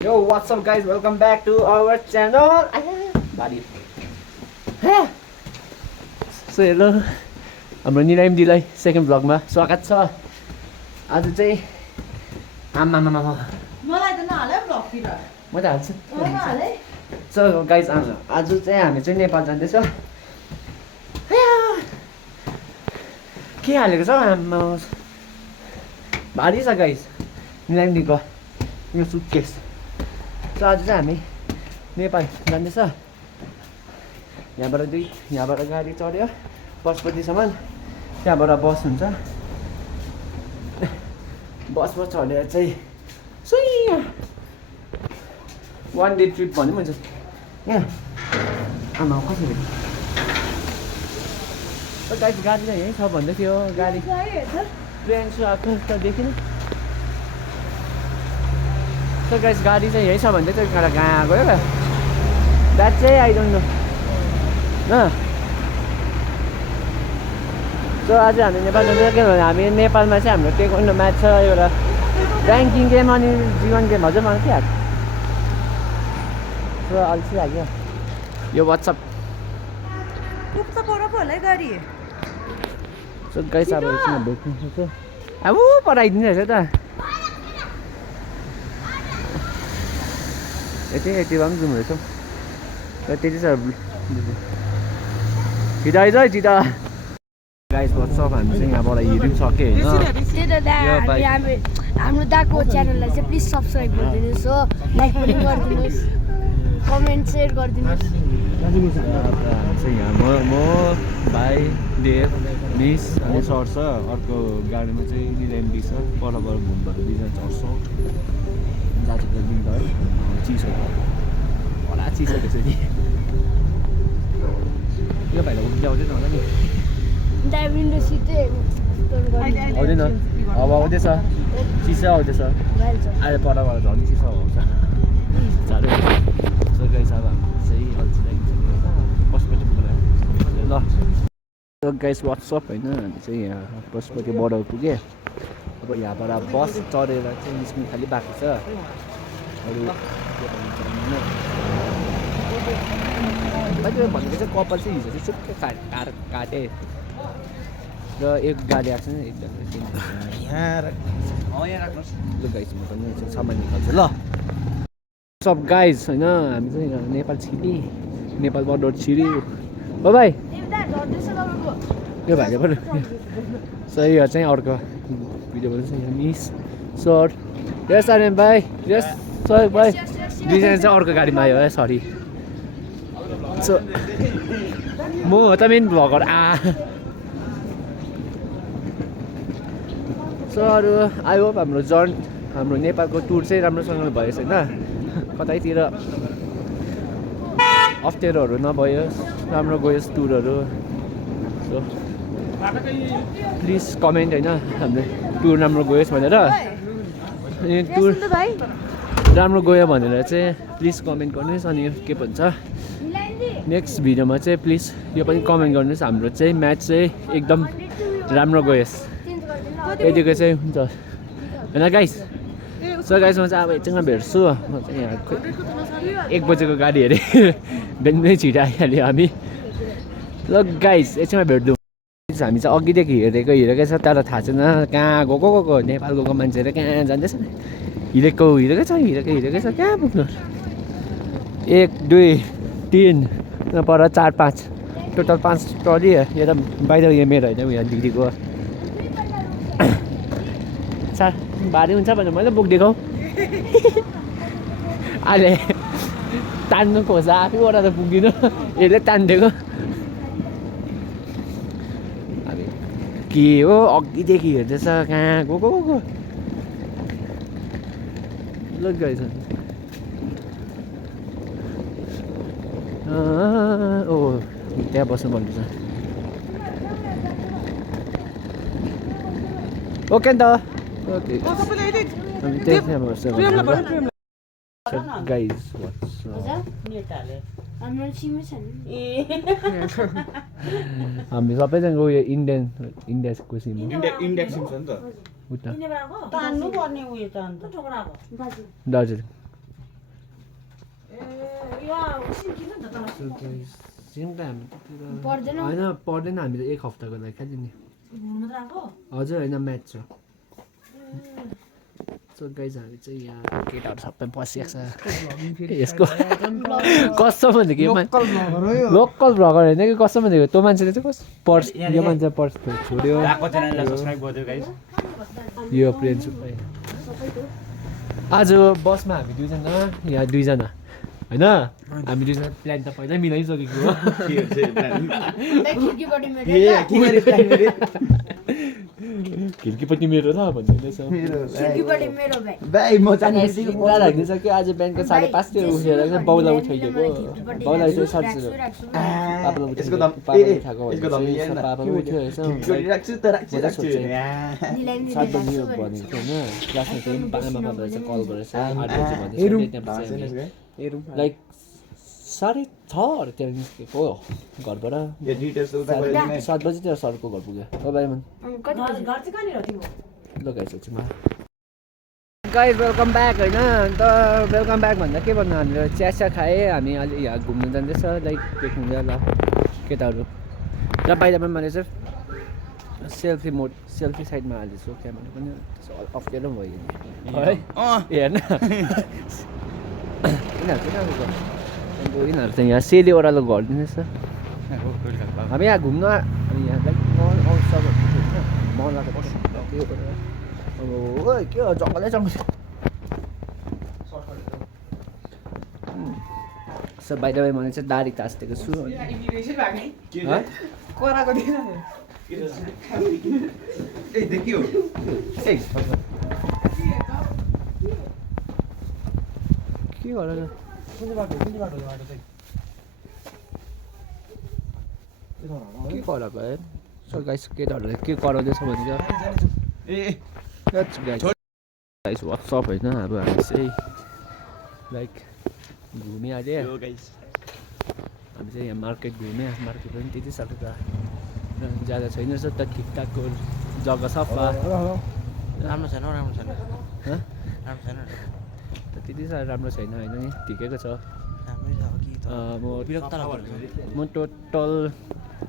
Yo, what's up guys? Welcome back to our channel. Body. So hello. हाम्रो निराइम दिलाई second भ्लगमा स्वागत छ। आज चाहिँ मलाई त नहाले भ्लगतिर। म त हाल्छु। नहाले। So guys, आज चाहिँ हामी चाहिँ नेपाल जाँदैछ। के हालेको छ आम्मा। भारी छ गाइस। निराइम दिको यो सुटकेस। So आज चाहिँ हामी नेपाल जाँदैछ। यहाँबाट गाडी चढ्यो पशुपतिसम्म, त्यहाँबाट बस हुन्छ। बसमा चढेर चाहिँ सुई 1 डे ट्रिप भन्ने पनि हुन्छ। यहाँ आमा कसरी गाडी चाहिँ यहीँ छ भन्दै थियो। गाडी ट्रेन आएको त देखिन। So guys, गाडी चाहिँ यही छ भन्दै थियो। कहाँ गयो र द्याट चाहिँ आई डोन्ट नो न। सो आज हामी नेपाल जान्छ किनभने हामी नेपालमा चाहिँ हाम्रो टेक्वान्डो म्याच छ, एउटा ऱ्याङ्किङ गेम अनि जीवन गेम हजुर मलाई के हाल्छ। सो अल्छी लाग्यो यो वाट्सएप गाडी। सो गाइस अब एकछिन भेट्नु सक्छ। अब पठाइदिनु रहेछ त यति भए पनि जाउँ रहेछ। त्यति साह्रो छिटो आइज है छिटो। गाइस वाट्सएप हामी चाहिँ यहाँबाट हिँड्नु सक्यो होइन। हाम्रो दाको च्यानललाई चाहिँ प्लिज सब्सक्राइब गरिदिनुहोस् हो, लाइक पनि गरिदिनुहोस्, कमेन्ट सेयर गरिदिनुहोस्। चाहिँ यहाँ म भाइ देव मिस अनि सर छ। अर्को गाडीमा चाहिँ निराइम छ। परबाट घुमबाट दुईजना चढ्छौँ। जाँचको दिन भयो चिसो होला चिसो रहेछ नि। यो भाइलाई उब्जाउँदैन होला नि। आउँदैन अब आउँदैछ चिसो आउँदैछ। अहिले परबाट झन् चिसो आउँछ जाडो। सो गाइस अब हामी चाहिँ अल्छी लागिसक्यो पशुपति ल। सो गाइस वाट्सएप होइन हामी चाहिँ यहाँ पशुपति बोर्डर पुगेँ। अब यहाँबाट बस चढेर चाहिँ निस्किनु खालि बाँकी छ। अरू भनेको चाहिँ कपाल चाहिँ हिजो चाहिँ चुक्कै काटेँ र एक गाडी आएको छ नि ल गाइस म पनि सामान निकाल्छु ल। सब गाइस होइन हामी चाहिँ नेपाल छिरी नेपाल बोर्डर छिरी हो भाइ। यो भाइले पनि सही हो चाहिँ अर्को भिडियो पनि छ मिस सर यस आर्यन भाइ यस सर भाइ दुईजना चाहिँ अर्को गाडीमा आयो है सरी। सो म हो त मेन भ्लगर सो अरू आई होप हाम्रो नेपालको टुर चाहिँ राम्रोसँगले भएछ होइन। कतैतिर अप्ठ्यारोहरू नभयोस्, राम्रो गयोस् टुरहरू। सो प्लिज कमेन्ट होइन हाम्रो टुर राम्रो गयोस् भनेर। अनि टुर राम्रो गयो भनेर चाहिँ प्लिज कमेन्ट गर्नुहोस्। अनि के भन्छ नेक्स्ट भिडियोमा चाहिँ प्लिज यो पनि कमेन्ट गर्नुहोस् हाम्रो चाहिँ म्याच चाहिँ एकदम राम्रो गयोस्। यतिको चाहिँ हुन्छ होइन गाइस। सो गाइस म चाहिँ अब एकछिनमा भेट्छु। म चाहिँ यहाँ 1 बजेको गाडी हेरेँ बिहानै छिटो आइहाल्यो हामी। ल गाइस एकछिनमा भेट्दौँ। हामी चाहिँ अघिदेखि हिँडेकै छ तर थाहा छैन कहाँ गएको नेपाल गएको मान्छेहरू कहाँ जाँदैछ। हिँडेकै छ कहाँ पुग्नु। 1 2 3 पर 4 5 टोटल 5 ट्रली। यो त बाहिर यो मेरो होइन उयो दिदीको। सर भारी हुन्छ भनेर मैले बोकिदिएको अहिले तान्नु खोज्दा आफैबाट त पुग्दिनँ यसले तानिदिएको। के हो अघिदेखि हेर्दैछ कहाँ गएको ल गएछ। ओ त्यहाँ बस्नु पर्दैछ। ओके नि त ओके हामी त्यहाँ बस्छ गाइस। हामी सबैजनाको उयो इन्डियाको सिम हो। दार्जिलिङ सिङ त हामी त्यतिर पर्दैन? होइन पर्दैन हामी त एक हप्ताको लागि खालि नि हजुर होइन म्याच छ सो गाइज हामी चाहिँ यहाँ केटाहरू सबै बसिएको छ यसको कसम भनेको यो लोकल भ्लगर होइन कि कसम भनेको त्यो मान्छेले चाहिँ कस पर्स यो मान्छे पर्स छोड्यो यो प्लेन आज बसमा हामी दुईजना यहाँ दुईजना होइन हामी दुईजना प्लान त पहिल्यै मिलाइसकेको हो खिड्कीपट्टि मेरो ल भन्दैछ राखिदिइसक्यो आज बिहानको 5:30 तिर उठेर चाहिँ बाउला उठाइदिएको बाउला उठाइ लाइक 6:30तिर निस्केको घरबाट 7 बजीतिर सरको घर पुग्यो गाइज वेलकम ब्याक होइन अन्त वेलकम ब्याक भन्दा के भन्नु हामीले चिया खाएँ हामी अलि यहाँ घुम्नु जाँदैछ लाइक देख्नुहुन्छ ल केटाहरू र बाहिर पनि मैले चाहिँ सेल्फी साइडमा हाल्दैछु क्यामेरा पनि अप्ठ्यारो भयो है हेर्न यिनीहरू चाहिँ यहाँ सेली ओह्रालो घर दिँदैछ हामी यहाँ घुम्न यहाँ लाइक मजाको के हो जङ्गलै जङ्गल सो बाहिर मैले चाहिँ दारी ताछिदिएको छु के गर के कराएको है सो गाइस केटाहरूले के कराउँदैछ भने गाइस वाट्सअप होइन अब हामी चाहिँ लाइक घुमिहाल्यो हामी चाहिँ यहाँ मार्केट घुम्यो मार्केट पनि त्यति साह्रो त ज्यादा छैन रहेछ त ठिकठाकको जग्गा सफा राम्रो छैन त्यति साह्रो राम्रो छैन होइन नि ठिकैको छ म टोटल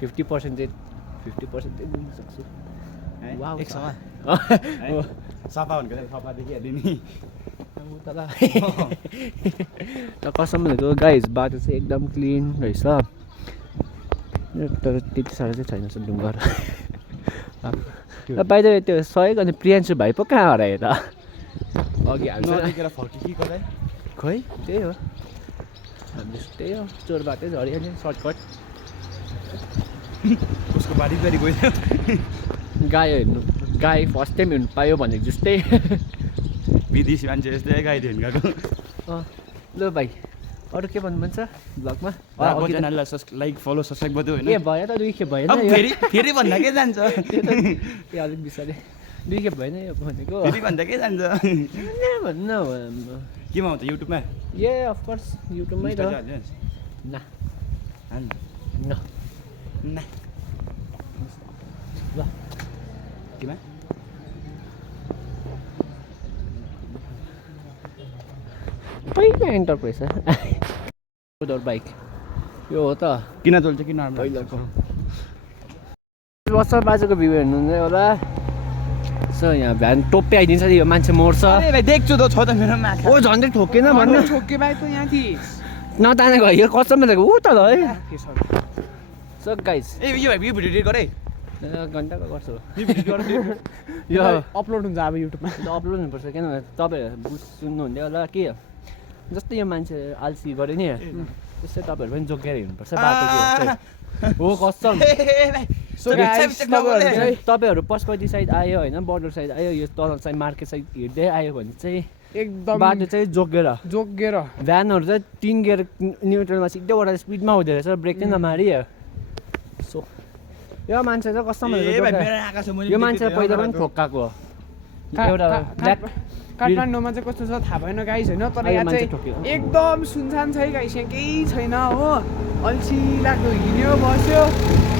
50% दिन सक्छु सफा भनेको सफा देखिहाल्यो नि त कसम भनेको गाइस बाटो चाहिँ एकदम क्लिन रहेछ तर त्यति साह्रो चाहिँ छैन ढुङ्गा र बाहिर त्यो सहयोग अनि प्रियान्सु भाइ पो कहाँ हरायो त अघि हाल्छ खोइ त्यही हो हामी त्यही हो चोर बाटै झऱ्यो नि सर्टकट उसको बारी बारी गयो गाई फर्स्ट टाइम हिँड्नु पायो भनेको जस्तै विदेशी मान्छे जस्तै गाई हिँड्नु गएको ल भाइ अरू के भन्नु मन छ ब्लगमा लाइक फलो सब्सक्राइब गर्दै होइन ए भयो त 2 खेप भएन फेरि भन्दा के जान्छ त्यो अलिक बिस्तारै 2 खेप भएन यो भनेको फेरि भन्दा के जान्छ भन्नु केमा आउँछ युट्युबमा ए अफकोर्स युट्युबमै त न ल केमा पहिला एन्टरप्राइज बाइक यो हो त किन चल्छ किन पहिलाको वर्ष बाजेको भ्यू हेर्नु हुँदै होला सो यहाँ भ्यान टोप्पे आइदिन्छ यो मान्छे मर्छ भाइ देख्छु त छ त मेरो माथि ओ झन्डै ठोकेन भन्नु ठोके भाइ त यहाँ थिइस नतानेको यो कसम भनेको ऊ त ल है सो गाइस ए यो भाइ भिडियो एडिट गरे घन्टाको गर्छु यो अपलोड हुन्छ अब युट्युबमा अपलोड हुनुपर्छ किनभने तपाईँहरू सुन्नुहुँदै होला के जस्तै यो मान्छे आल्सी गऱ्यो नि त्यस्तै तपाईँहरू पनि जोगिएर हिँड्नुपर्छ बाटो हो कसम तपाईँहरू पशुपति साइड आयो होइन बोर्डर साइड आयो यो तल साइड मार्केट साइड हिँड्दै आयो भने चाहिँ एकदम बाटो चाहिँ जोगेर भ्यानहरू चाहिँ 3 गियर न्युट्रलमा सिधै ओह्रालो स्पिडमा हुँदो रहेछ ब्रेक चाहिँ नमारी सो यो मान्छे चाहिँ कस्तो यो मान्छे पहिला पनि ठोक्काको एउटा काठमाडौँमा चाहिँ कस्तो छ थाहा भएन गाइस होइन तर यहाँ चाहिँ एकदम सुनसान छ है गाइस यहाँ केही छैन हो अल्छी लाग्दो हिँड्यो बस्यो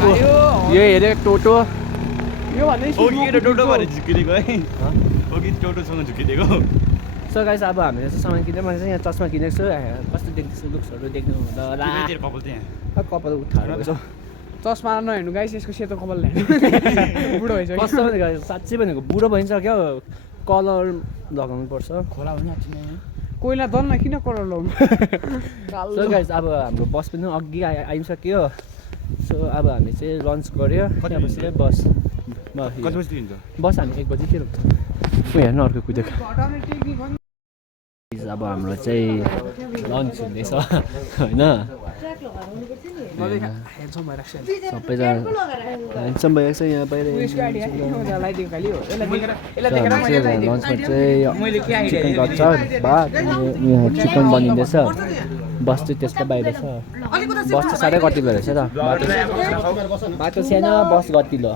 खायो यो हेरे टोटो यो भन्दै टोटो भएर झुकिदिएको है टोटोसँग झुकिदिएको सो गाइस अब हामीले चाहिँ सामान किन्यो मैले चाहिँ यहाँ चस्मा किनेको छु कस्तो देख्दैछु लुक्सहरू देख्नु हुँदा होला कपाल उठाएर यसो चस्मा नहेर्नु गाइस यसको सेतो कपाल ल्याउनु बुढो भइसक्यो कस्तो भनेको साँच्चै भनेको बुढो भइसक्यो कलर लगाउनु पर्छ कोइला दल न किन कलर लाउनु सो गाइस अब हाम्रो बस पनि अघि आइसक्यो सो अब हामी चाहिँ लन्च गऱ्यो त्यहाँपछि चाहिँ बस हामी 1 बजीतिर हुन्छ हेर्न अर्को कुदेको अब हाम्रो चाहिँ लन्च हुँदैछ होइन सबैजना ह्यान्डसम भइरहेको छ यहाँ बाहिर लन्चमा चाहिँ चिकन अचार भात यहाँ चिकन बनिँदैछ बस चाहिँ त्यसको बाहिर छ बस चाहिँ साह्रै गतिलो रहेछ त बाटो सानो बस गतिलो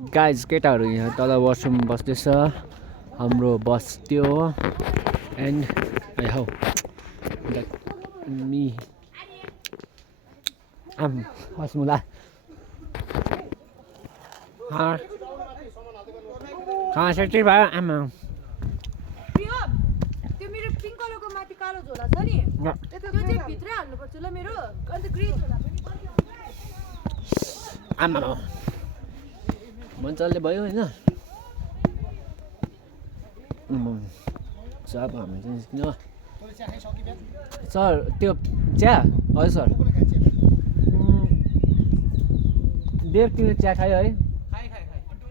गाइज केटाहरू यहाँ तल वासरुम बस्दैछ हाम्रो बस त्यो हो एन्ड आई हाउ मी आम हस्मुला सेट्री भयो आमा त्यो मेरो पिङ्क कलरको माथि कालो झोला छ नि त्यो चाहिँ भित्रै हाल्नुपर्छ ल मेरो अन्त ग्रे झोला पनि आमा मजाले भयो होइन अब हामी चाहिँ किन सर त्यो चिया हजुर सर देव तिमीले चिया खायो है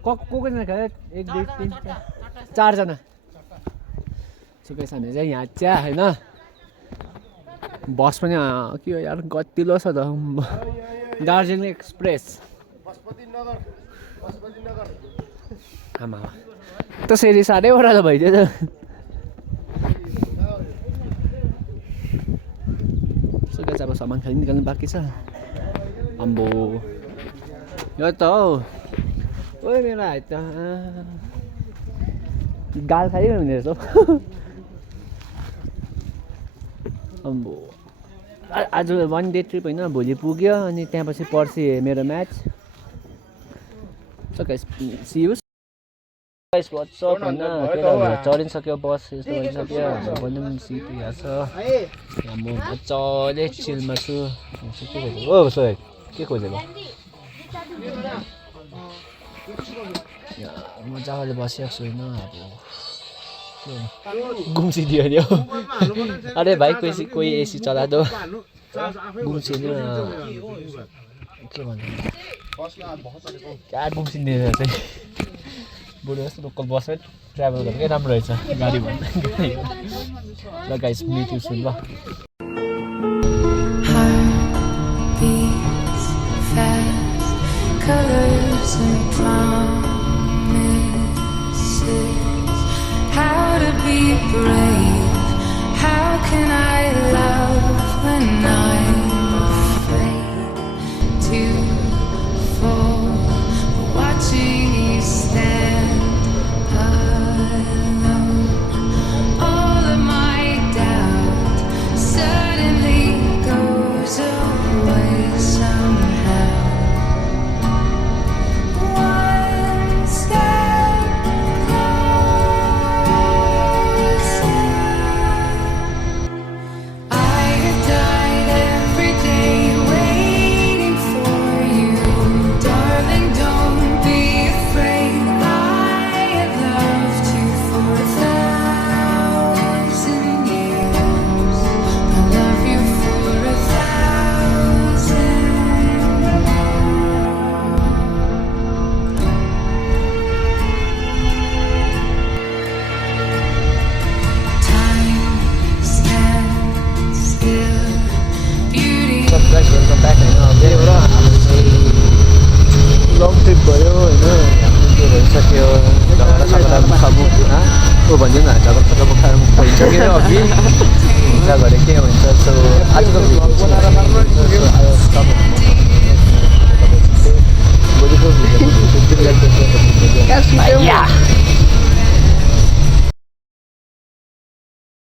कोजना खायो 1 2 3 4 जना सुकेश हामी चाहिँ यहाँ चिया होइन बस पनि के हो यार गतिलो छ त दार्जिलिङ एक्सप्रेस आमा त्यसरी साह्रै ओह्रालो भइदियो त सुकेश अब सामान खाली निकाल्नु बाँकी छ अम्बो यो त हौ ओइ मेरो हात त गाल खाइ हुने रहेछ अम्बो आज 1 डे ट्रिप होइन भोलि पुग्यो अनि त्यहाँपछि पर्सि मेरो match so guys see you guys what's up हैन केटाहरु चढिसक्यो बस यस्तो भइसक्यो हाम्रो पनि सिट यहाँ छ यहाँ म मजाले चिलमा छु के खोजेको ओ सोहेब के खोजेको मजाले बसिरहेको छु होइन अब गुम्सिदियो नि हौ अरे भाइ कोही एसी चला दो गुम्सिदियो के भन्नु क्या गुम्सिँदैन चाहिँ बुढो जस्तो लोकल बसमै ट्राभल गर्नुकै राम्रो रहेछ गाडी भन्दा ल गाइस मिट यु सुन ल colors and promises, how to be brave, how can I love when I'm afraid to fall, watching you stand alone, all of my doubt suddenly goes away somehow. Long trip भयो होइन के भइसक्यो झगडा खाबु ओ भन्दैन न झगडा खाएर भइसक्यो अघि हुन्छ गरे के हुन्छ सो आजको भोलिको भिडियो